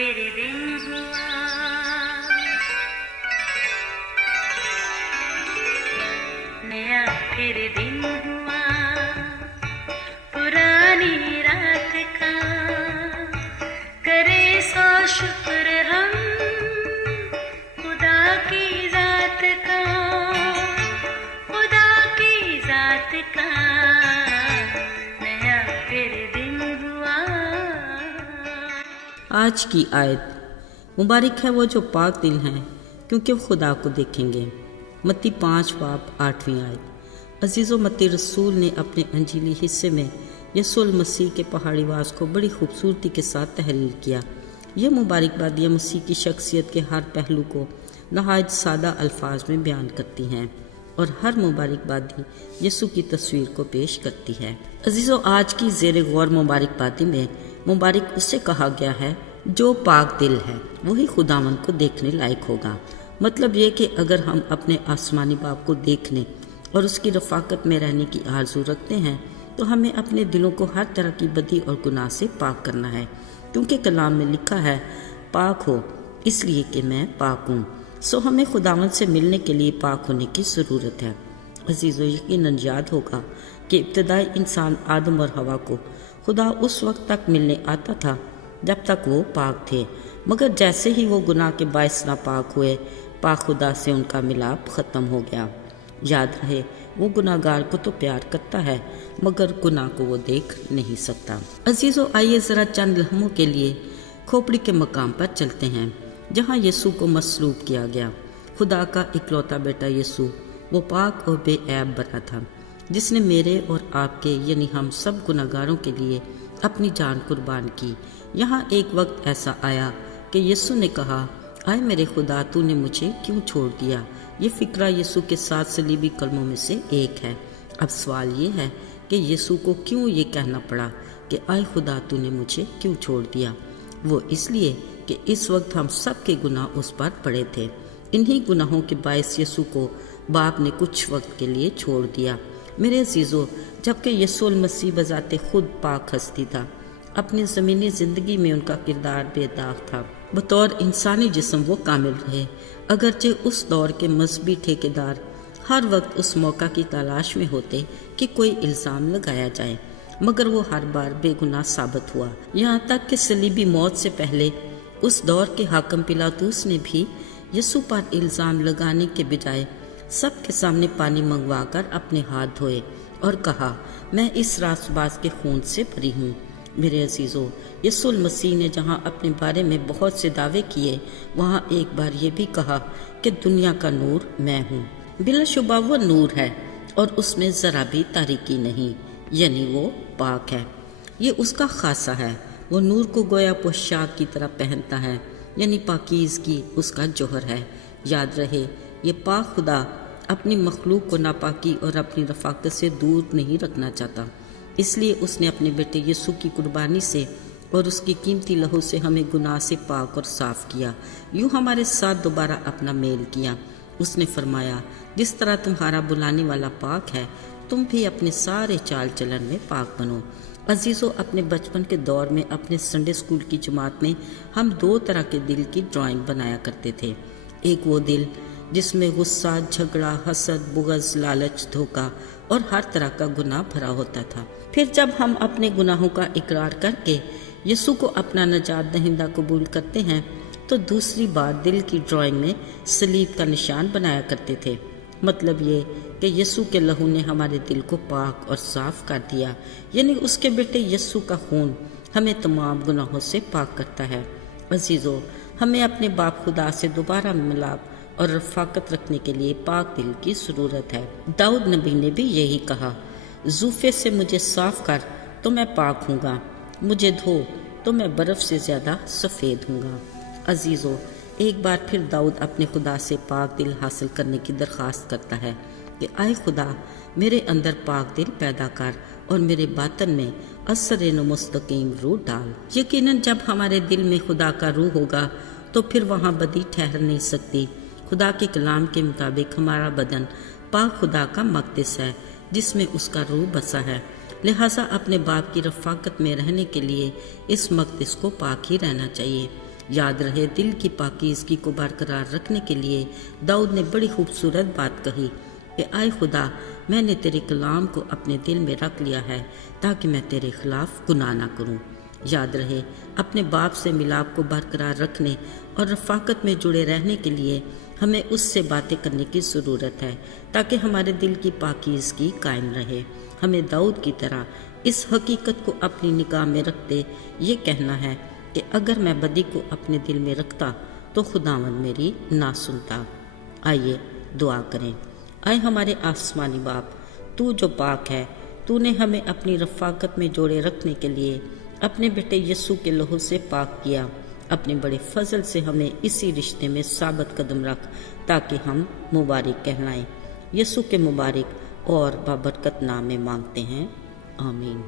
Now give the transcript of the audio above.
फिर दिन हुआ, नया फिर दिन हुआ, पुरानी रात का करे सो शुक्र हम खुदा की जात का, खुदा की जात का, नया फिर दिन हुआ। आज की आयत, मुबारक है वो जो पाक दिल हैं क्योंकि वो खुदा को देखेंगे। मत्ती 5 बाब 8वीं आयत। अजीज़ो, मत्ती रसूल ने अपने अंजीली हिस्से में यीशु मसीह के पहाड़ी वास को बड़ी खूबसूरती के साथ तहरीर किया। यह मुबारकबादियाँ मसीह की शख्सियत के हर पहलू को नहायत सादा अल्फाज में बयान करती हैं और हर मुबारकबादी यीशु की तस्वीर को पेश करती है। अजीज़ो, आज की ज़ेर गौर मुबारकबादी में मुबारक उससे कहा गया है जो पाक दिल है, वही खुदावंद को देखने लायक होगा। मतलब ये कि अगर हम अपने आसमानी बाप को देखने और उसकी रफ़ाकत में रहने की आरज़ू रखते हैं तो हमें अपने दिलों को हर तरह की बदी और गुनाह से पाक करना है, क्योंकि कलाम में लिखा है पाक हो इसलिए कि मैं पाक हूँ। सो हमें खुदावंद से मिलने के लिए पाक होने की ज़रूरत है। अजीज़ो, यकीनन याद होगा कि इब्तदाई इंसान आदम और हवा को खुदा उस वक्त तक मिलने आता था जब तक वो पाक थे, मगर जैसे ही वो गुनाह के बायस नापाक हुए, पाक खुदा से उनका मिलाप ख़त्म हो गया। याद रहे, वो गुनाहगार को तो प्यार करता है मगर गुनाह को वो देख नहीं सकता। अजीज़ो, आइए ज़रा चंद लम्हों के लिए खोपड़ी के मकाम पर चलते हैं जहाँ यीशु को मसलूब किया गया। खुदा का इकलौता बेटा यीशु वो पाक और बेऐब बरा था, जिसने मेरे और आपके यानी हम सब गुनाहगारों के लिए अपनी जान कुर्बान की। यहाँ एक वक्त ऐसा आया कि यीशु ने कहा, आए मेरे खुदा, तूने मुझे क्यों छोड़ दिया। ये फ़िक्रा यीशु के साथ सलीबी कलमों में से एक है। अब सवाल ये है कि यीशु को क्यों ये कहना पड़ा कि आए खुदा, तूने मुझे क्यों छोड़ दिया। वो इसलिए कि इस वक्त हम सब के गुनाह उस पर पड़े थे। इन्हीं गुनाहों के बायस यीशु को बाप ने कुछ वक्त के लिए छोड़ दिया। मेरे अजीज़ों, जबकि यीशु मसीह बजाते खुद पाक हस्ती था, अपनी ज़मीनी ज़िंदगी में उनका किरदार बेदाग था। बतौर इंसानी जिस्म वो कामिल रहे, अगरचे उस दौर के मजहबी ठेकेदार हर वक्त उस मौका की तलाश में होते कि कोई इल्ज़ाम लगाया जाए, मगर वो हर बार बेगुनाह साबित हुआ। यहाँ तक कि सलीबी मौत से पहले उस दौर के हाकिम पिलातूस ने भी यीशु पर इल्ज़ाम लगाने के बजाय सबके सामने पानी मंगवाकर अपने हाथ धोए और कहा, मैं इस रास्तबाज के खून से भरी हूँ। मेरे अजीज़ों, यीशु मसीह ने जहाँ अपने बारे में बहुत से दावे किए, वहाँ एक बार ये भी कहा कि दुनिया का नूर मैं हूँ। बिलाशुबा वो नूर है और उसमें ज़रा भी तारीकी नहीं, यानी वो पाक है। ये उसका खासा है। वो नूर को गोया पोशाक की तरह पहनता है, यानी पाकीज़गी उसका जौहर है। याद रहे, ये पाक खुदा अपनी मखलूक को नापाकी और अपनी रफ़ाकत से दूर नहीं रखना चाहता। इसलिए उसने अपने बेटे यीशु की कुर्बानी से और उसकी कीमती लहू से हमें गुनाह से पाक और साफ़ किया, यूँ हमारे साथ दोबारा अपना मेल किया। उसने फरमाया, जिस तरह तुम्हारा बुलाने वाला पाक है, तुम भी अपने सारे चाल चलन में पाक बनो। अजीज़ों, अपने बचपन के दौर में अपने संडे स्कूल की जमात में हम 2 तरह के दिल की ड्राइंग बनाया करते थे। एक वो दिल जिसमें गुस्सा, झगड़ा, हसद, बुग़्ज़, लालच, धोखा और हर तरह का गुनाह भरा होता था। फिर जब हम अपने गुनाहों का इकरार करके यीशु को अपना नजात दहिंदा कबूल करते हैं तो दूसरी बार दिल की ड्राइंग में सलीब का निशान बनाया करते थे। मतलब ये कि यीशु के लहू ने हमारे दिल को पाक और साफ कर दिया, यानी उसके बेटे यीशु का खून हमें तमाम गुनाहों से पाक करता है। अजीज़ों, हमें अपने बाप खुदा से दोबारा मिलाप और रफ़ाकत रखने के लिए पाक दिल की ज़रूरत है। दाऊद नबी ने भी यही कहा, ज़ूफ़े से मुझे साफ़ कर तो मैं पाक हूँगा, मुझे धो तो मैं बर्फ़ से ज़्यादा सफ़ेद हूँगा। अजीज़ों, एक बार फिर दाऊद अपने खुदा से पाक दिल हासिल करने की दरख्वास्त करता है कि आए खुदा, मेरे अंदर पाक दिल पैदा कर और मेरे बातन में असर मुस्तकीम रूह डाल। यकीनन जब हमारे दिल में खुदा का रूह होगा तो फिर वहाँ बदी ठहर नहीं सकती। खुदा के कलाम के मुताबिक हमारा बदन पाक खुदा का मक़दस है जिसमें उसका रूह बसा है। लिहाजा अपने बाप की रफ़ाकत में रहने के लिए इस मक़दस को पाक ही रहना चाहिए। याद रहे, दिल की पाकीज़गी को बरकरार रखने के लिए दाऊद ने बड़ी खूबसूरत बात कही कि आए खुदा, मैंने तेरे कलाम को अपने दिल में रख लिया है ताकि मैं तेरे खिलाफ गुनाह ना करूं। याद रहे, अपने बाप से मिलाप को बरकरार रखने और रफ़ाकत में जुड़े रहने के लिए हमें उससे बातें करने की ज़रूरत है ताकि हमारे दिल की पाकीज़गी कायम रहे। हमें दाऊद की तरह इस हकीकत को अपनी निगाह में रखते ये कहना है कि अगर मैं बदी को अपने दिल में रखता तो खुदावंद मेरी ना सुनता। आइए दुआ करें। आए हमारे आसमानी बाप, तू जो पाक है, तूने हमें अपनी रफ़ाकत में जोड़े रखने के लिए अपने बेटे यीशु के लहू से पाक किया। अपने बड़े फजल से हमें इसी रिश्ते में साबित कदम रख ताकि हम मुबारक कहलाएं। यीशु के मुबारक और बाबरकत नाम में मांगते हैं, आमीन।